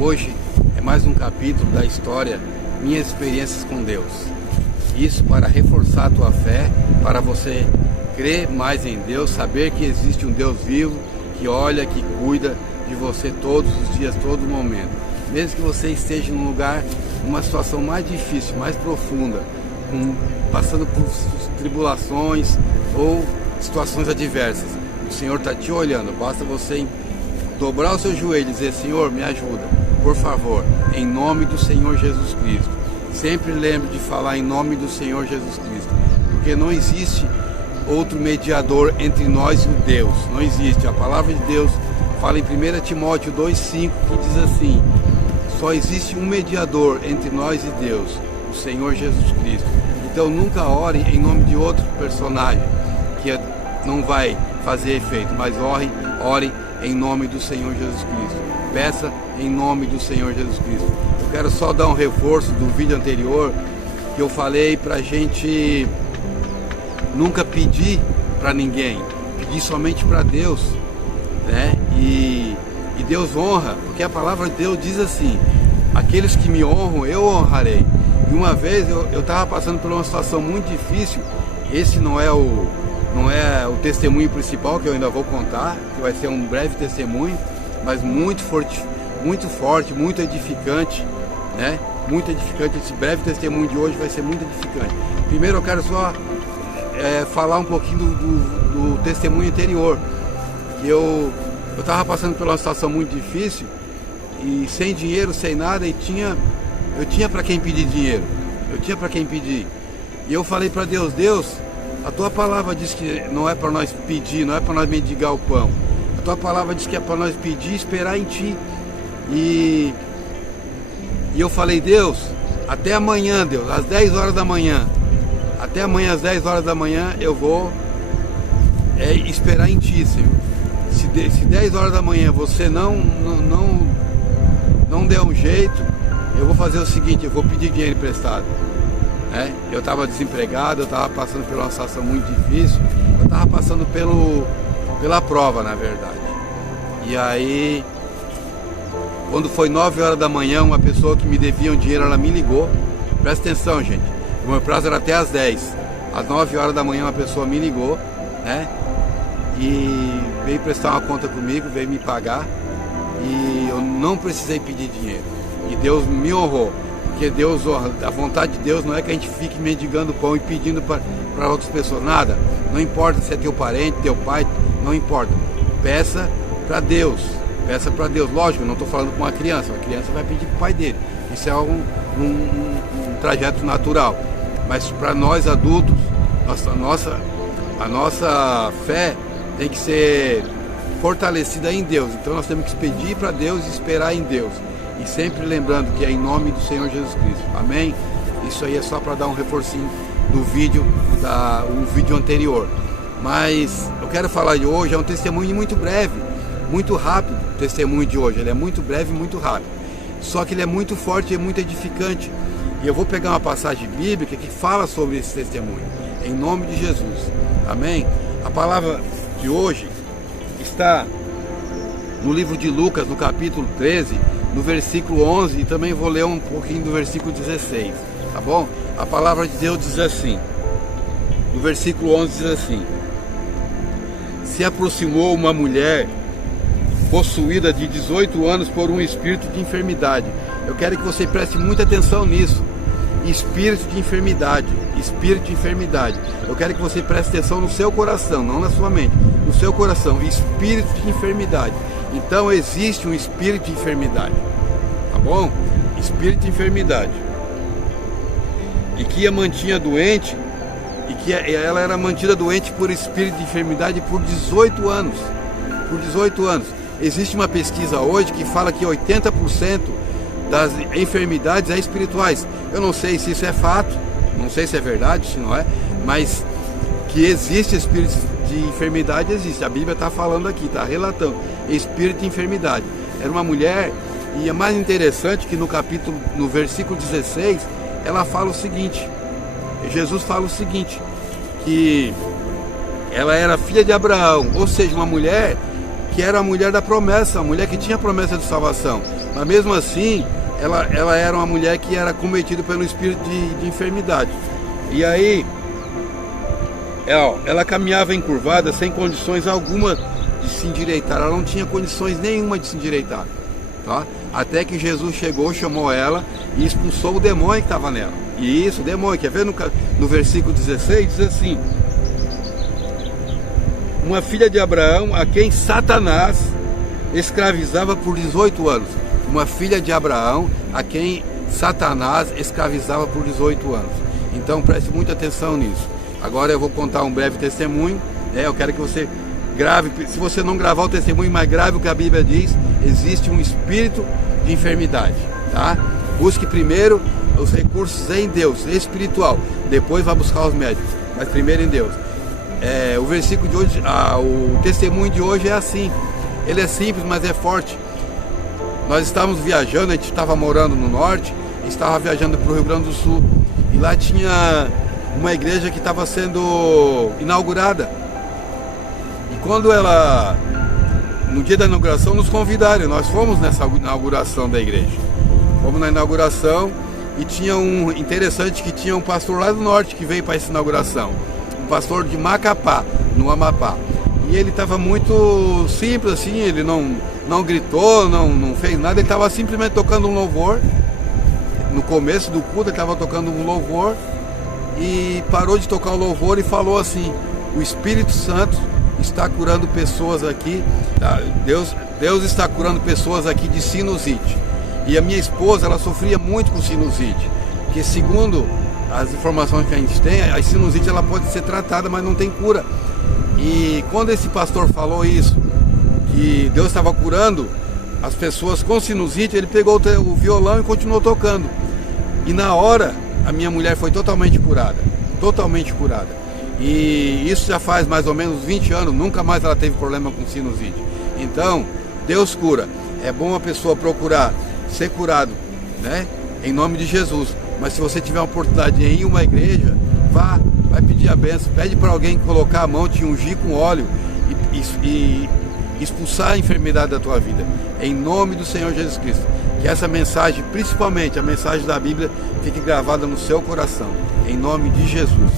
Hoje é mais um capítulo da história Minhas Experiências com Deus. Isso para reforçar a tua fé, para você crer mais em Deus, saber que existe um Deus vivo, que olha, que cuida de você todos os dias, todo momento. Mesmo que você esteja num lugar, numa situação mais difícil, mais profunda, passando por tribulações ou situações adversas, o Senhor está te olhando. Basta você dobrar o seu joelho e dizer: Senhor, me ajuda, por favor, em nome do Senhor Jesus Cristo. Sempre lembre de falar em nome do Senhor Jesus Cristo, porque não existe outro mediador entre nós e o Deus. Não existe. A palavra de Deus fala em 1 Timóteo 2,5, que diz assim: só existe um mediador entre nós e Deus, o Senhor Jesus Cristo. Então nunca ore em nome de outro personagem, que não vai fazer efeito, mas ore em nome do Senhor Jesus Cristo. Peça em nome do Senhor Jesus Cristo. Eu quero só dar um reforço do vídeo anterior, que eu falei pra gente nunca pedir para ninguém, pedir somente para Deus, né? E Deus honra, porque a palavra de Deus diz assim: aqueles que me honram, eu honrarei. E uma vez eu estava passando por uma situação muito difícil. Esse não é o testemunho principal, que eu ainda vou contar, que vai ser um breve testemunho, mas muito forte, muito edificante, né? Muito edificante. Esse breve testemunho de hoje vai ser muito edificante. Primeiro eu quero só falar um pouquinho do testemunho anterior, que eu estava passando por uma situação muito difícil e sem dinheiro, sem nada, e eu tinha para quem pedir dinheiro, eu tinha para quem pedir. E eu falei para Deus: Deus, a tua palavra diz que não é para nós pedir, não é para nós mendigar o pão. A tua palavra diz que é para nós pedir e esperar em ti. E eu falei: Deus, até amanhã, Deus, às 10 horas da manhã. Até amanhã às 10 horas da manhã eu vou esperar em ti, Senhor. Se 10 horas da manhã você não der um jeito, eu vou fazer o seguinte: eu vou pedir dinheiro emprestado. Eu estava desempregado, eu estava passando por uma situação muito difícil, eu estava passando pela prova, na verdade. E aí, quando foi 9 horas da manhã, uma pessoa que me devia um dinheiro, ela me ligou. Presta atenção, gente, o meu prazo era até às 10. Às 9 horas da manhã uma pessoa me ligou, né? E veio prestar uma conta comigo, veio me pagar. E eu não precisei pedir dinheiro. E Deus me honrou. Porque Deus honra. A vontade de Deus não é que a gente fique mendigando pão e pedindo para outras pessoas. Nada. Não importa se é teu parente, teu pai, não importa. Peça para Deus. Peça para Deus. Lógico, eu não estou falando com uma criança. Uma criança vai pedir para o pai dele. Isso é um trajeto natural. Mas para nós adultos, a nossa fé tem que ser fortalecida em Deus. Então nós temos que pedir para Deus e esperar em Deus. E sempre lembrando que é em nome do Senhor Jesus Cristo. Amém? Isso aí é só para dar um reforcinho do vídeo, o vídeo anterior. Mas eu quero falar de hoje, é um testemunho muito breve, muito rápido. O testemunho de hoje, ele é muito breve e muito rápido. Só que ele é muito forte e muito edificante. E eu vou pegar uma passagem bíblica que fala sobre esse testemunho. Em nome de Jesus. Amém? A palavra de hoje está no livro de Lucas, no capítulo 13, no versículo 11, e também vou ler um pouquinho do versículo 16, tá bom? A palavra de Deus diz assim, no versículo 11 diz assim: se aproximou uma mulher possuída de 18 anos por um espírito de enfermidade. Eu quero que você preste muita atenção nisso. Espírito de enfermidade, espírito de enfermidade. Eu quero que você preste atenção no seu coração, não na sua mente, no seu coração. Espírito de enfermidade. Então existe um espírito de enfermidade, tá bom? Espírito de enfermidade. E que a mantinha doente, e que ela era mantida doente por espírito de enfermidade por 18 anos. Por 18 anos. Existe uma pesquisa hoje que fala que 80% das enfermidades espirituais. Eu não sei se isso é fato, não sei se é verdade, se não é, mas que existe espírito de enfermidade, existe. A Bíblia está falando aqui, está relatando espírito de enfermidade. Era uma mulher, e é mais interessante que no versículo 16, ela fala o seguinte: Jesus fala o seguinte, que ela era filha de Abraão, ou seja, uma mulher que era a mulher da promessa, a mulher que tinha a promessa de salvação. Mas mesmo assim, ela era uma mulher que era cometida pelo espírito de enfermidade. E aí, ela caminhava encurvada, sem condições alguma de se endireitar. Ela não tinha condições nenhuma de se endireitar. Tá? Até que Jesus chegou, chamou ela e expulsou o demônio que estava nela. E isso, o demônio, quer ver no versículo 16, diz assim: uma filha de Abraão a quem Satanás escravizava por 18 anos. Uma filha de Abraão a quem Satanás escravizava por 18 anos. Então preste muita atenção nisso. Agora eu vou contar um breve testemunho. Eu quero que você grave, se você não gravar o testemunho, mas grave o que a Bíblia diz. Existe um espírito de enfermidade, tá? Busque primeiro os recursos em Deus, espiritual. Depois vai buscar os médicos, mas primeiro em Deus. O versículo de hoje, o testemunho de hoje é assim. Ele é simples, mas é forte. Nós estávamos viajando, a gente estava morando no norte, estava viajando para o Rio Grande do Sul. E lá tinha uma igreja que estava sendo inaugurada. E quando no dia da inauguração, nos convidaram. Nós fomos nessa inauguração da igreja. Fomos na inauguração e tinha interessante que tinha um pastor lá do norte que veio para essa inauguração. Um pastor de Macapá, no Amapá. E ele estava muito simples assim, ele não gritou, não fez nada, ele estava simplesmente tocando um louvor. No começo do culto ele estava tocando um louvor e parou de tocar o louvor e falou assim: o Espírito Santo está curando pessoas aqui, Deus está curando pessoas aqui de sinusite. E a minha esposa, ela sofria muito com sinusite, porque segundo as informações que a gente tem, a sinusite ela pode ser tratada, mas não tem cura. E quando esse pastor falou isso, que Deus estava curando as pessoas com sinusite, ele pegou o violão e continuou tocando. E na hora, a minha mulher foi totalmente curada. Totalmente curada. E isso já faz mais ou menos 20 anos, nunca mais ela teve problema com sinusite. Então, Deus cura. É bom a pessoa procurar ser curado, né? Em nome de Jesus. Mas se você tiver a oportunidade de ir em uma igreja, vai pedir a bênção. Pede para alguém colocar a mão, te ungir com óleo e expulsar a enfermidade da tua vida. Em nome do Senhor Jesus Cristo. Que essa mensagem, principalmente a mensagem da Bíblia, fique gravada no seu coração. Em nome de Jesus.